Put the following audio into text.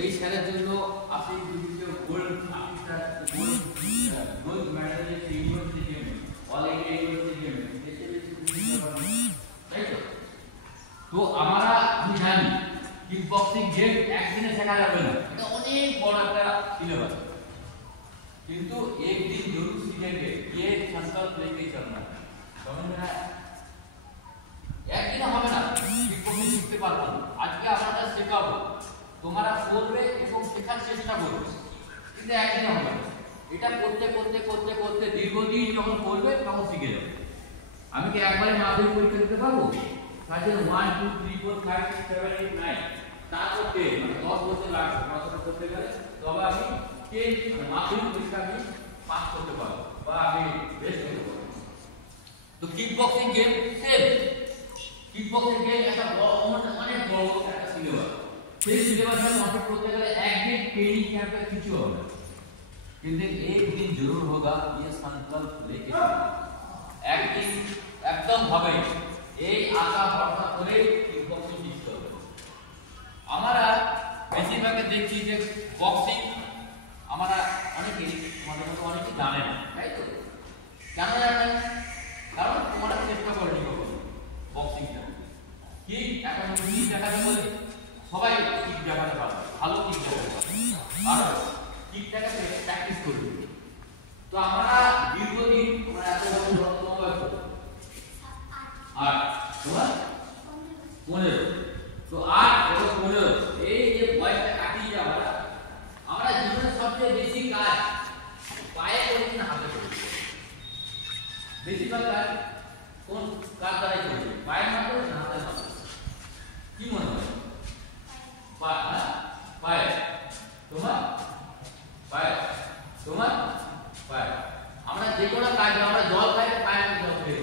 এই স্যারের জন্য আপনি বিভিন্ন gold gold medallist university game all India university game তাই তো। তো আমি জানি কিক বক্সিং গেম একদিনে শেখা যাবে না, এটা অনেক বড় একটা সিলেবাস, কিন্তু एक दिन जरूर सीखेंगे, ये संकल्प लेके चलना, समझ में आया। একদিনে হবে না, কিক বক্সিং শিখতে পারবো না, আজকে আমরা শেখাবো, তোমরা করবে এবং শেখার চেষ্টা করবে, কিন্তু একদিনে হবে না। এটা করতে করতে করতে করতে দীর্ঘদিন যখন করবে তখন শিখে যাবে। আমি কি একবারে মাধ্যমিক পরীক্ষা দিতে পারবো? তার জন্য 1 2 3 4 5 6 7 8 9 তার করতে মানে 10 বছর লাগবে, পড়াশোনা করতে গেলে তবে আমি মাধ্যমিক পরীক্ষা আমি পাস করতে পারবো বা আমি বেস্ট হতে পারবো। তো kick boxing game same, kick boxing game একটা বড় অনেক বড় একটা সিলেবাস, সেই সিলেবাসটা কমপ্লিট করতে গেলে একদিন ट्रेनिंग कैंप पे কিছু হবে, কিন্তু एक दिन जरूर होगा, ये संकल्प लेके একদিন একদম হবে, এই আশা ভরসা করে কিক বক্সিং শিখতে হবে। আমরা বেশিরভাগে দেখছি যে বক্সিং আমরা অনেকেই আমাদের মতো অনেকেই জানে না, তাই তো। কেন জানে না? কারণ তোমরা চেষ্টা করনি কখনো বক্সিংটা কি এখন কিক দেখাতে বলি, সবাই কিক দেখাতে পারে, ভালো কিক দেখাতে পারে, আর কিকটাকে প্র্যাকটিস করবে। তো আমরা দীর্ঘদিন আমরা এত বছর বয়স আর তোমার 15, তো 8 এবং 15 এই যে বয়সটা কাটিয়ে যাওয়া, আমরা জীবনের সবচেয়ে বেশি কাজ পায়ে করি না হাতে করি? বেশিরভাগ কাজ কোন কাজ দ্বারাই করি, পায়ের মাধ্যমে না হাতের মাধ্যমে? কি মনে হয়? পায়ে তোমার পায়ে তোমার পায়ে। আমরা যে কোনো কাজ আমরা জল খাই পায়ের জল খেয়ে